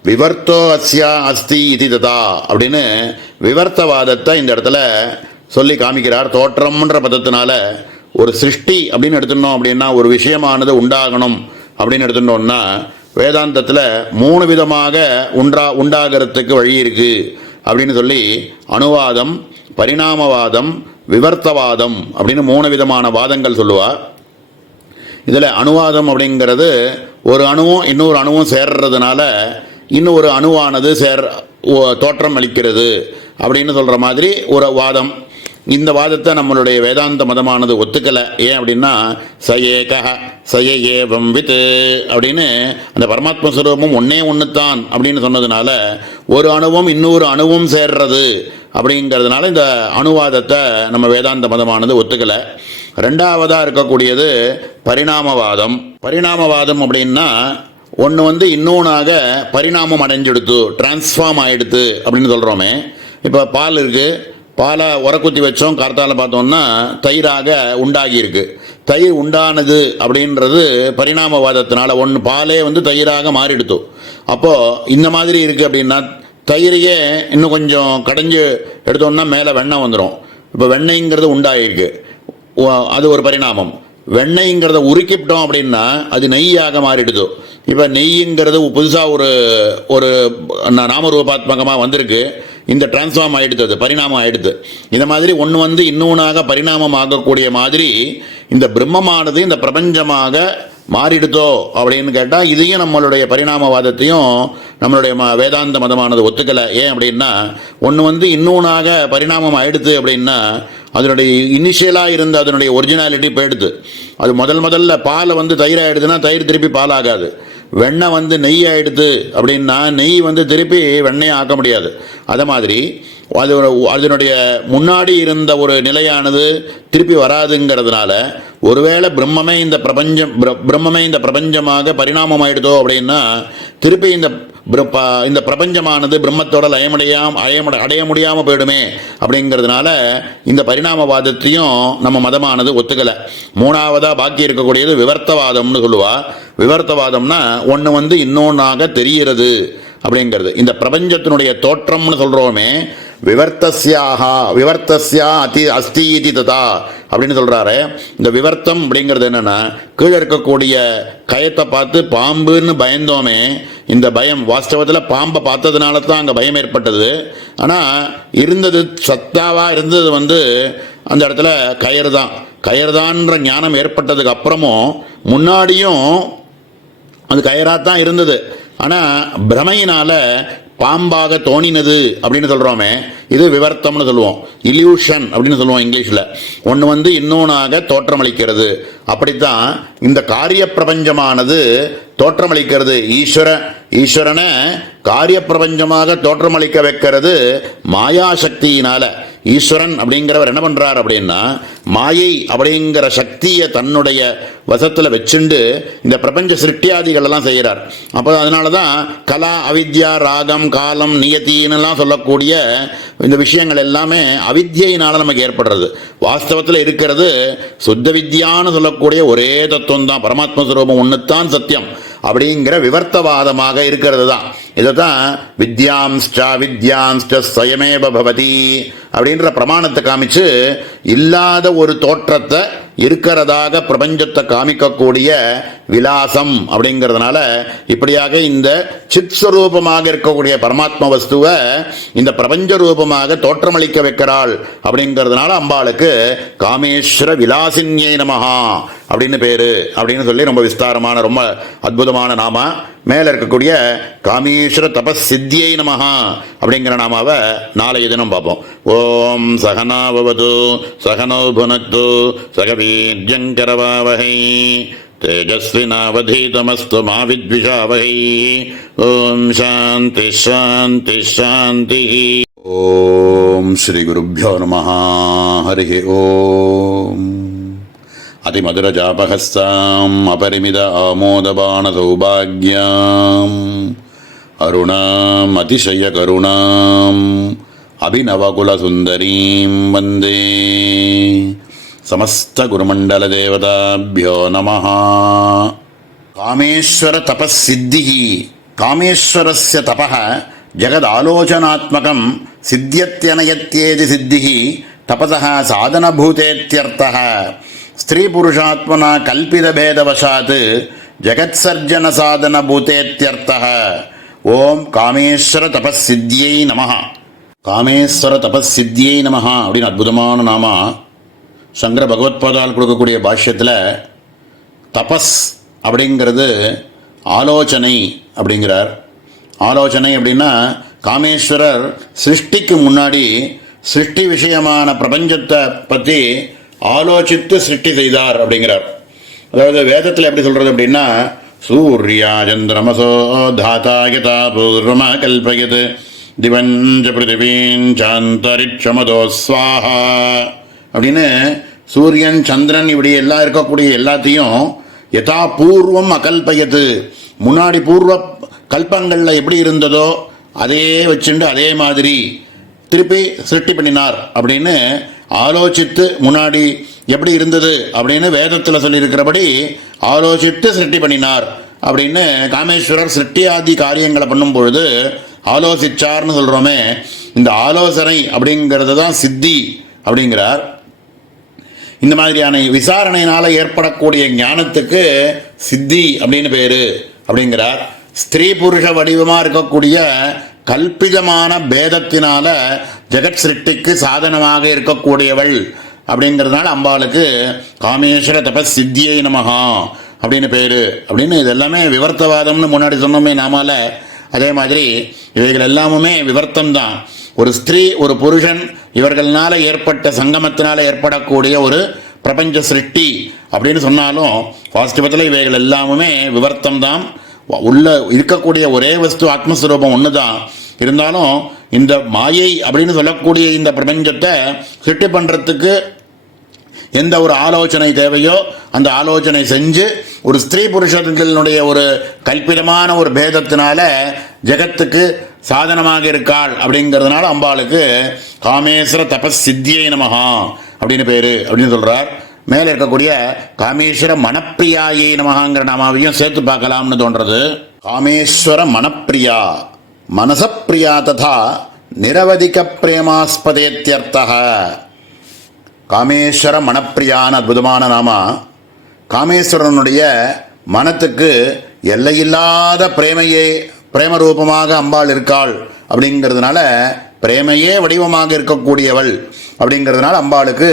விவர்த்தோ அஸ்யா அஸ்தி இது ததா அப்படின்னு விவர்த்தவாதத்தை இந்த இடத்துல சொல்லி காமிக்கிறார். தோற்றம்ன்ற பதத்தினால ஒரு சிருஷ்டி அப்படின்னு எடுத்துட்டோம் அப்படின்னா, ஒரு விஷயமானது உண்டாகணும் அப்படின்னு எடுத்துட்டோம்னா வேதாந்தத்தில் 3 விதமாக உண்டாகிறதுக்கு வழி இருக்குது அப்படின்னு சொல்லி அணுவாதம், பரிணாமவாதம், விவர்த்தவாதம் அப்படின்னு 3 விதமான வாதங்கள் சொல்லுவார். இதில் அணுவாதம் அப்படிங்கிறது ஒரு அணுவும் இன்னொரு அணுவும் சேர்றதுனால இன்னொரு அணுவானது தோற்றம் அளிக்கிறது அப்படின்னு சொல்கிற மாதிரி ஒரு வாதம். இந்த வாதத்தை நம்மளுடைய வேதாந்த மதமானது ஒத்துக்கலை. ஏன் அப்படின்னா சயேகம் வித் அப்படின்னு அந்த பரமாத்ம ஸ்வரூபம் ஒன்று தான் அப்படின்னு சொன்னதுனால ஒரு அணுவும் இன்னொரு அணுவும் சேர்றது அப்படிங்கிறதுனால இந்த அணுவாதத்தை நம்ம வேதாந்த மதமானது ஒத்துக்கலை. ரெண்டாவதாக இருக்கக்கூடியது பரிணாமவாதம். பரிணாமவாதம் அப்படின்னா ஒன்று இன்னொன்னாக பரிணாமம் அடைஞ்சிடுத்து, டிரான்ஸ்ஃபார்ம் ஆகிடுது அப்படின்னு சொல்கிறோமே. இப்போ பால் இருக்குது, பாலை உரக்குத்தி வச்சோம், கார்த்தால பார்த்தோம்னா தயிராக உண்டாகியிருக்கு. தயிர் உண்டானது அப்படின்றது பரிணாமவாதத்தினால பாலே தயிராக மாறிடுத்து. அப்போது இந்த மாதிரி இருக்குது அப்படின்னா தயிரையே இன்னும் கொஞ்சம் கடைஞ்சி எடுத்தோம்னா மேலே வெண்ணெய் வந்துடும். இப்போ வெண்ணெய்ங்கிறது உண்டாகிருக்கு, அது ஒரு பரிணாமம். வெண்ணெய்ங்கிறத உருக்கிவிட்டோம் அப்படின்னா அது நெய்யாக மாறிடுது. இப்போ நெய்ங்கிறது புதுசாக ஒரு நாமரூபாத்மகமாக வந்திருக்கு, இந்த டிரான்ஸ்ஃபார்ம் ஆகிடுது, அது பரிணாமம் ஆகிடுது. இந்த மாதிரி ஒன்று இன்னொன்னாக பரிணாமம் ஆகக்கூடிய மாதிரி இந்த பிரம்மமானது இந்த பிரபஞ்சமாக மாறிடுதோ அப்படின்னு கேட்டால் இதையும் நம்மளுடைய பரிணாமவாதத்தையும் நம்மளுடைய வேதாந்த மதமானது ஒத்துக்கலை. ஏன் அப்படின்னா ஒன்று இன்னொன்னாக பரிணாமம் ஆயிடுது அப்படின்னா அதனுடைய இனிஷியலாக இருந்த அதனுடைய ஒரிஜினாலிட்டி போயிடுது. அது முதல்ல பாலை தயிர் ஆகிடுதுன்னா தயிர் திருப்பி பால் ஆகாது. வெண்ணெய் நெய் ஆகிடுது அப்படின்னா நெய் திருப்பி வெண்ணெயை ஆக்க முடியாது. அதை மாதிரி அதனுடைய முன்னாடி இருந்த ஒரு நிலையானது திருப்பி வராதுங்கிறதுனால ஒருவேளை பிரம்மமே இந்த பிரபஞ்சமாக பரிணாமம் ஆயிடுதோ அப்படின்னா திருப்பி இந்த பிரபஞ்சமானது பிரம்மத்தோட அடைய முடியாமல் போயிடுமே அப்படிங்கிறதுனால இந்த பரிணாமவாதத்தையும் நம்ம மதமானது ஒத்துக்கலை. மூணாவதாக பாக்கி இருக்கக்கூடியது விவர்த்தவாதம்னு சொல்லுவா. விவர்த்தவாதம்னா ஒன்று இன்னொன்னாக தெரிகிறது அப்படிங்கிறது. இந்த பிரபஞ்சத்தினுடைய தோற்றம்னு சொல்கிறோமே, விவர்த்தஸ்யா அஸ்தி இதி ததா அப்படின்னு சொல்கிறாரு. இந்த விவர்த்தம் அப்படிங்கிறது என்னென்னா கீழே இருக்கக்கூடிய கயத்தை பார்த்து பாம்புன்னு பயந்தோமே, இந்த பயம் வாஸ்தவத்தில் பாம்பை பார்த்ததுனால தான் அங்கே பயம் ஏற்பட்டது. ஆனால் இருந்தது சத்தாவாக இருந்தது அந்த இடத்துல கயர்தான்ற ஞானம் ஏற்பட்டதுக்கு அப்புறமும் முன்னாடியும் அது கயராக தான் இருந்தது. ஆனால் பிரமையினால் பாம்பாக தோணினது அப்படின்னு சொல்கிறோமே, இது விவர்த்தம்னு சொல்லுவோம், இல்யூஷன் அப்படின்னு சொல்லுவோம் இங்கிலீஷில். ஒன்று இன்னொன்னாக தோற்றமளிக்கிறது. அப்படித்தான் இந்த காரிய பிரபஞ்சமானது தோற்றமளிக்கிறது. ஈஸ்வரனை காரிய பிரபஞ்சமாக தோற்றமளிக்க வைக்கிறது மாயாசக்தியினால. ஈஸ்வரன் அப்படிங்கிறவர் என்ன பண்ணுறார் அப்படின்னா மாயை அப்படிங்கிற சக்தியை தன்னுடைய வசத்தில் வச்சுண்டு இந்த பிரபஞ்ச சிருஷ்டியாதிகள் எல்லாம் செய்கிறார். அப்போ அதனால தான் கலா, அவித்யா, ராகம், காலம், நியத்தின்னுலாம் சொல்லக்கூடிய இந்த விஷயங்கள் எல்லாமே அவித்யினால் நமக்கு ஏற்படுறது. வாஸ்தவத்தில் இருக்கிறது சுத்த வித்யான்னு சொல்லக்கூடிய ஒரே தத்துவம் தான், பரமாத்ம ஸ்வரூபம் ஒன்றுத்தான் சத்தியம் அப்படிங்கிற விவர்த்தவாதமாக இருக்கிறது தான். இதை தான் வித்யாம்ஸ்ட ஸ்வயமேவ பவதி அப்படின்ற பிரமாணத்தை காமிச்சு இல்லாத ஒரு தோற்றத்தை இருக்கிறதாக பிரபஞ்சத்தை காமிக்கக்கூடிய விலாசம் அப்படிங்கிறதுனால இப்படியாக இந்த சித் ஸ்வரூபமாக இருக்கக்கூடிய பரமாத்ம வஸ்துவை இந்த பிரபஞ்ச ரூபமாக தோற்றமளிக்க வைக்கிறாள். அப்படிங்கிறதுனால அம்பாளுக்கு காமேஸ்வர விலாசின்யை நமஹா அப்படின்னு பேரு அப்படின்னு சொல்லி ரொம்ப விஸ்தாரமான ரொம்ப அற்புதமான நாம. மேலே இருக்கக்கூடிய காமேஸ்வர தபஸ் சித்தியை நமஹா அப்படிங்கிற நாமாவை நாளைய தினம் பார்ப்போம். ஓம் சகனாவது சகனோ புனக்து சகவீர்யங்கரவாவஹை தேஜஸ்வினாவதீதமஸ்து மா வித்விஷாவஹை. ஓம் சாந்தி சாந்தி சாந்தி. ஓம் ஸ்ரீ குருப்யோ நமஹ. ஹரி ஓம். அதிமதுரஜாபஹஸ்தாம் அபரிமித ஆமோதபான சௌபாக்யாம் அருணாம் அதிசய கருணாம் அபிநவகுலசுந்தரீம் வந்தே. சமஸ்த குருமண்டல தேவதாபியோ நமஹ. காமேஸ்வர தபஸ்சித்திஹி. காமேஸ்வரஸ்ய தபஹ ஜகதாலோசனாத்மகம் சித்தியத்யனயத்யேதி சித்திஹி தபஸஹ சாதனபூதேத்யர்த்தஹ. ஸ்திரீ புருஷாத்மனா கல்பித பேதவசாத் ஜகத்சர்ஜன சாதன பூதேத்யர்த்தஹ. ஓம் காமேஸ்வர தபஸ்சித்தியை நமஹ. காமேஸ்வர தபஸ்சித்தியை நமஹ அப்படின்னு அற்புதமான நாமா. சங்கர பகவத்பாதால் கொடுக்கக்கூடிய பாஷ்யத்தில் தபஸ் அப்படிங்கிறது ஆலோசனை அப்படிங்கிறார். ஆலோசனை அப்படின்னா காமேஸ்வரர் சிருஷ்டிக்கு முன்னாடி சிருஷ்டி விஷயமான பிரபஞ்சத்தை பற்றி ஆலோசித்து சிருஷ்டி செய்தார் அப்படிங்கிறார். அதாவது வேதத்தில் எப்படி சொல்கிறது அப்படின்னா, சூர்யா சந்திரமசோ தாத்தா யதா பூர்வமா கல்பயத் திவஞ்ச பிருத்திவீஞ்சாந்தரிட்சமதோ ஸ்வாஹா அப்படின்னு சூரியன் சந்திரன் இப்படி எல்லாம் இருக்கக்கூடிய எல்லாத்தையும் யதா பூர்வம் அகல்பயத்து முன்னாடி பூர்வ கல்பங்களில் எப்படி இருந்ததோ அதே வச்சுண்டு அதே மாதிரி திருப்பி சிருஷ்டி பண்ணினார் அப்படின்னு ஆலோசித்து முன்னாடி எப்படி இருந்தது அப்படின்னு வேதத்தில் சொல்லியிருக்கிறபடி ஆலோசித்து சிருஷ்டி பண்ணினார் அப்படின்னு காமேஸ்வரர் சிருஷ்டி ஆதி காரியங்களை பண்ணும் பொழுது ஆலோசிச்சார்னு சொல்கிறோமே, இந்த ஆலோசனை அப்படிங்கிறது தான் சித்தி அப்படிங்கிறார். இந்த மாதிரியான விசாரணையினால் ஏற்படக்கூடிய ஞானத்துக்கு சித்தி அப்படின்னு பேர் அப்படிங்கிறார். ஸ்திரீ புருஷ வடிவமாக இருக்கக்கூடிய கல்பிதமான பேதத்தினால ஜெகத் சிருஷ்டிக்கு சாதனமாக இருக்கக்கூடியவள் அப்படிங்கிறதுனால அம்பாளுக்கு காமேஸ்வர தபஸ் சித்தியை நமஹா அப்படின்னு பேர் அப்படின்னு. இது எல்லாமே விவர்த்தவாதம்னு முன்னாடி சொன்னோமே நாமால, அதே மாதிரி இவைகள் எல்லாமுமே விவர்த்தம் தான். ஒரு ஸ்திரீ ஒரு புருஷன் இவர்களால் ஏற்பட்ட சங்கமத்தினால் ஏற்படக்கூடிய ஒரு பிரபஞ்ச சிருஷ்டி அப்படின்னு சொன்னாலும் வாஸ்தவத்தில் இவைகள் எல்லாமுமே விவர்த்தம் தான். உள்ள இருக்கக்கூடிய ஒரே வஸ்து ஆத்மஸ்வரூபம் ஒன்று தான். இருந்தாலும் இந்த மாயை அப்படின்னு சொல்லக்கூடிய இந்த பிரபஞ்சத்தை சிருஷ்டி பண்ணுறதுக்கு எந்த ஒரு ஆலோசனை தேவையோ அந்த ஆலோசனை செஞ்சு ஒரு ஸ்திரீ புருஷர்களுடைய ஒரு கல்பிதமான ஒரு பேதத்தினால ஜெகத்துக்கு சாதனமாக இருக்காள் அப்படிங்கிறதுனால அம்பாளுக்கு காமேஸ்வர தபஸ் சித்தியை நமஹா அப்படின்னு பேர் அப்படின்னு சொல்கிறார். மேலே இருக்கக்கூடிய காமேஸ்வர மனப்பிரியாயை நமகாங்கிற நாமாவையும் சேர்த்து பார்க்கலாம்னு தோன்றது. காமேஸ்வர மனப்பிரியா மனசப்பிரியா ததா நிரவதிக பிரேமாஸ்பதேத்யர்த்தः. காமேஸ்வர மனப்பிரியான அற்புதமான நாமா. காமேஸ்வரனுடைய மனத்துக்கு எல்லையில்லாத பிரேம ரூபமாக அம்பாள் இருக்காள் அப்படிங்கிறதுனால பிரேமையே வடிவமாக இருக்கக்கூடியவள் அப்படிங்கிறதுனால அம்பாளுக்கு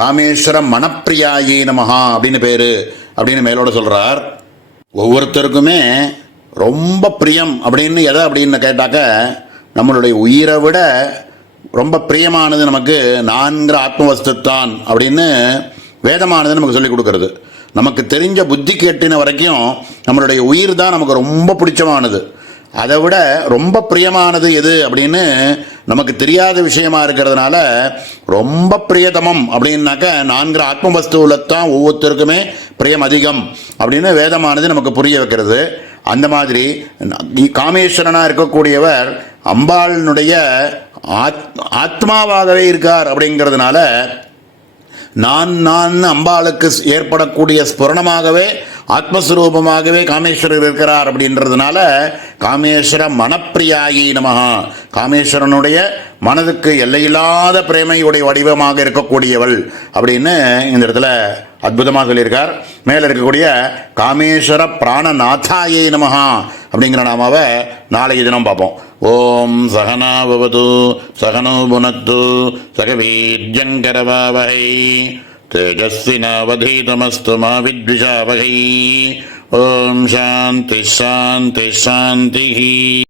காமேஸ்வர மனப்பிரியாயி நமஹா அப்படின்னு பேர் அப்படின்னு மேலோட சொல்கிறார். ஒவ்வொருத்தருக்குமே ரொம்ப பிரியம் அப்படின்னு எதை அப்படின்னு கேட்டாக்க நம்மளுடைய உயிரை விட ரொம்ப பிரியமானது நமக்கு நான்கிற ஆத்மவஸ்துத்தான் அப்படின்னு வேதமானது நமக்கு சொல்லிக் கொடுக்கறது. நமக்கு தெரிஞ்ச புத்தி கேட்டின வரைக்கும் நம்மளுடைய உயிர் தான் நமக்கு ரொம்ப பிடிச்சமானது. அதை விட ரொம்ப பிரியமானது எது அப்படின்னு நமக்கு தெரியாத விஷயமா இருக்கிறதுனால ரொம்ப பிரியதமம் அப்படின்னாக்க நான்கிற ஆத்மவஸ்துவில் தான் ஒவ்வொருத்தருக்குமே பிரியம் அதிகம் அப்படின்னு வேதமானது நமக்கு புரிய வைக்கிறது. அந்த மாதிரி காமேஸ்வரனாக இருக்கக்கூடியவர் அம்பாளினுடைய ஆத்மாவாகவே இருக்கார் அப்படிங்கிறதுனால நான் அம்பாளுக்கு ஏற்படக்கூடிய ஸ்புரணமாகவே ஆத்மஸ்வரூபமாகவே காமேஸ்வரர் இருக்கிறார் அப்படின்றதுனால காமேஸ்வர மனப்பிரியாயி நமஹா காமேஸ்வரனுடைய மனதுக்கு எல்லையில்லாத பிரேமையுடைய வடிவமாக இருக்கக்கூடியவள் அப்படின்னு இந்த இடத்துல அற்புதமாக சொல்லியிருக்கார். மேலே இருக்கக்கூடிய காமேஸ்வர பிராணநாதாயை நமஹா அப்படிங்கிற நாமாவை நாளைக்கு தினம் பார்ப்போம். ஓம் சகனா பவது சகனோ புனத்து சகவீர்யங்கரவாவஹை தேஜஸ்வினாவதீதமஸ்து மா வித்விஷாவஹை. ஓம் சாந்தி சாந்தி சாந்தி.